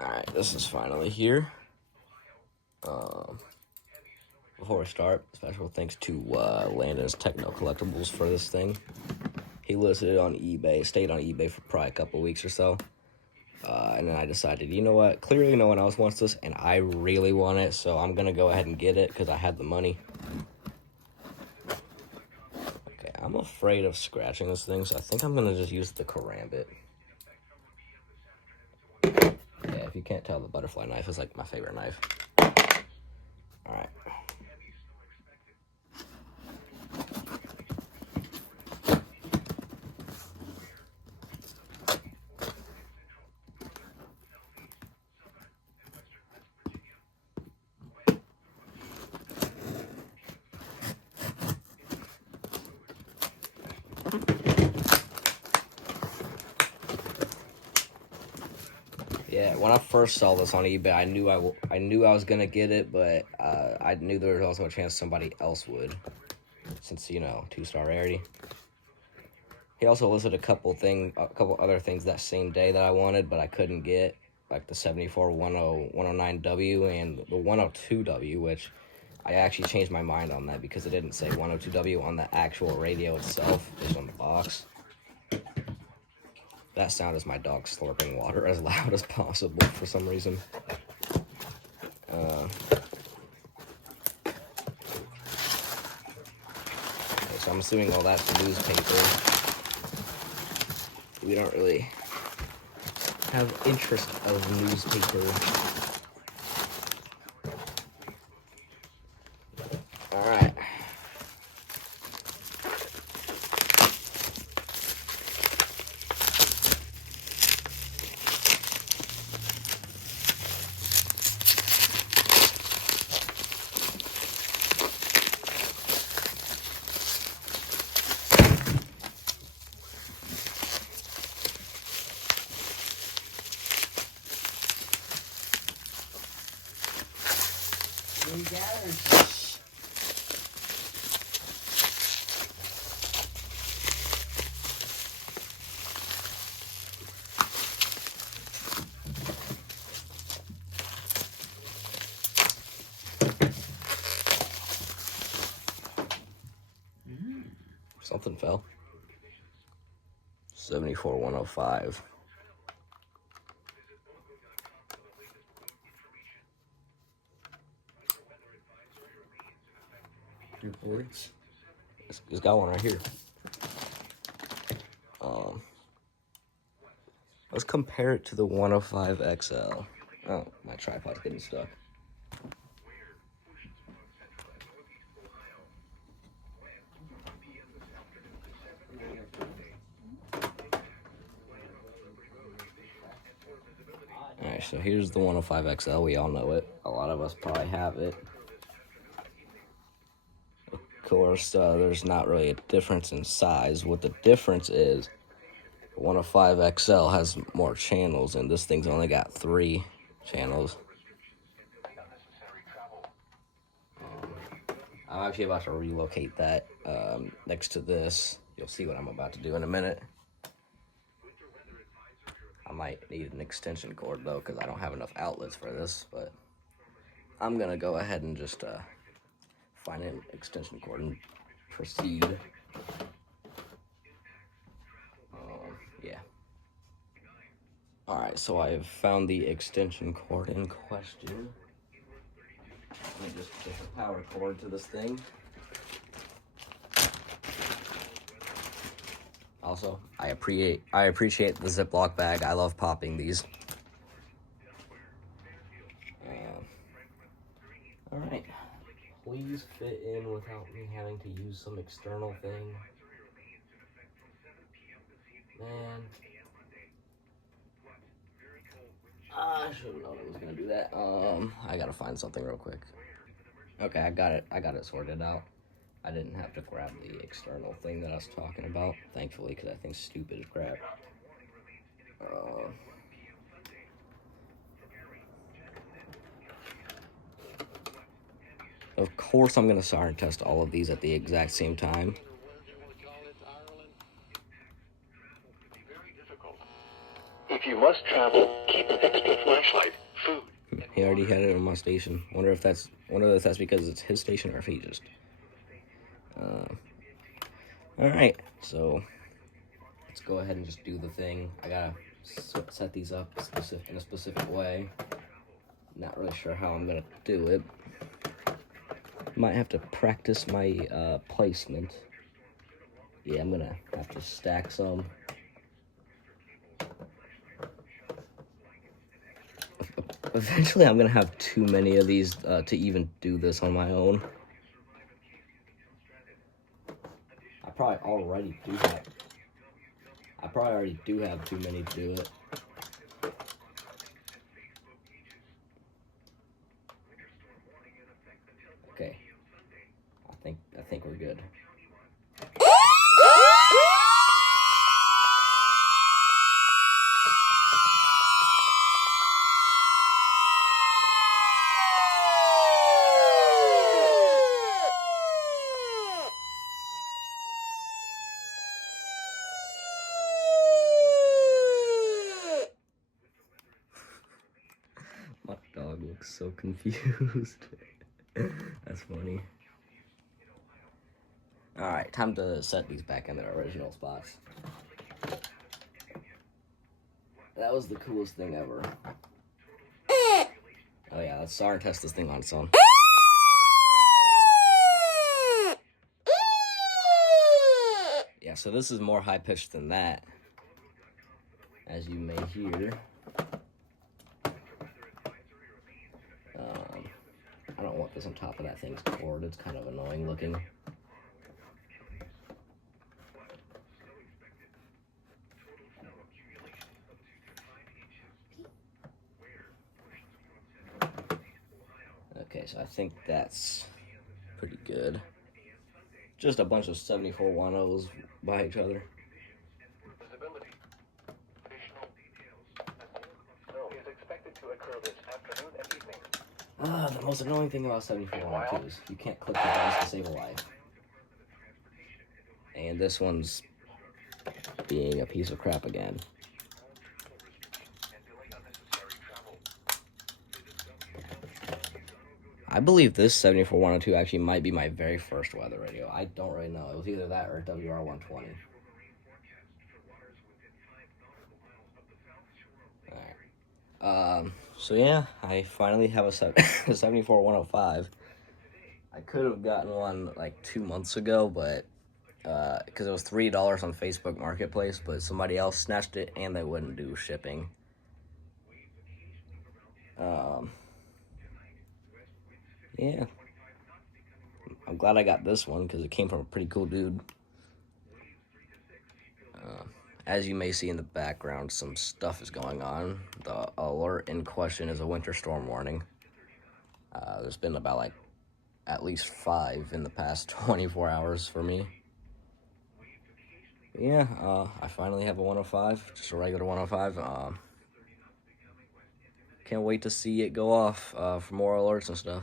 Alright, this is finally here. Before we start, special thanks to Landon's Techno Collectibles for this thing. He listed it on eBay, stayed on eBay for probably a couple weeks or so. And then I decided, you know what, clearly no one else wants this, and I really want it, so I'm going to go ahead and get it because I had the money. Okay, I'm afraid of scratching this thing, so I think I'm going to just use the karambit. Yeah, if you can't tell, the butterfly knife is like my favorite knife. Alright. Yeah, when I first saw this on eBay, I knew I was gonna get it, but I knew there was also a chance somebody else would, since, you know, 2-star rarity. He also listed a couple other things that same day that I wanted, but I couldn't get, like the 74 109W and the 102W, which I actually changed my mind on that because it didn't say 102W on the actual radio itself, it was on the box. That sound is my dog slurping water as loud as possible for some reason. Okay, so I'm assuming all that's newspaper. We don't really have interest of newspaper. Alright. Something fell. 74 105. Reports. It's got one right here. Let's compare it to the 105 XL. Oh, my tripod's getting stuck. Alright, so here's the 105 XL. We all know it. A lot of us probably have it. Of course, there's not really a difference in size. What the difference is, the 105 XL has more channels, and this thing's only got 3 channels. I'm actually about to relocate that next to this. You'll see what I'm about to do in a minute. I might need an extension cord, though, because I don't have enough outlets for this, but I'm going to go ahead and just find an extension cord and proceed. Yeah. Alright, so I have found the extension cord in question. Let me just get the power cord to this thing. Also, I appreciate the Ziploc bag. I love popping these. Alright. Please fit in without me having to use some external thing. Man. I should have known I was going to do that. I got to find something real quick. Okay, I got it sorted out. I didn't have to grab the external thing that I was talking about, thankfully, because that thing's stupid as crap. Of course, I'm going to siren test all of these at the exact same time. If you must travel, keep an extra flashlight. he already had it on my station. Wonder if that's because it's his station or if he just. All right, so let's go ahead and just do the thing. I gotta set these up in a specific way. Not really sure how I'm gonna do it. Might have to practice my placement. Yeah, I'm gonna have to stack some. Eventually, I'm gonna have too many of these to even do this on my own. I probably already do have too many to do it. Okay, I think we're good. My dog looks so confused. That's funny. Alright, time to set these back in their original spots. That was the coolest thing ever. Oh yeah, let's start and test this thing on its own. Yeah, so this is more high-pitched than that, as you may hear. I don't want this on top of that thing's cord. It's kind of annoying looking. Okay, so I think that's pretty good. Just a bunch of 7410s by each other. The most annoying thing about 7412 is you can't click the buttons to save a life. And this one's being a piece of crap again. I believe this 7412 actually might be my very first weather radio. I don't really know. It was either that or WR120. Alright. So yeah, I finally have a 74105. I could have gotten one like 2 months ago, but because it was $3 on Facebook Marketplace, but somebody else snatched it and they wouldn't do shipping. Yeah, I'm glad I got this one because it came from a pretty cool dude. As you may see in the background, some stuff is going on. The alert in question is a winter storm warning. There's been about like at least 5 in the past 24 hours for me. But yeah, I finally have a 105, just a regular 105. Can't wait to see it go off for more alerts and stuff.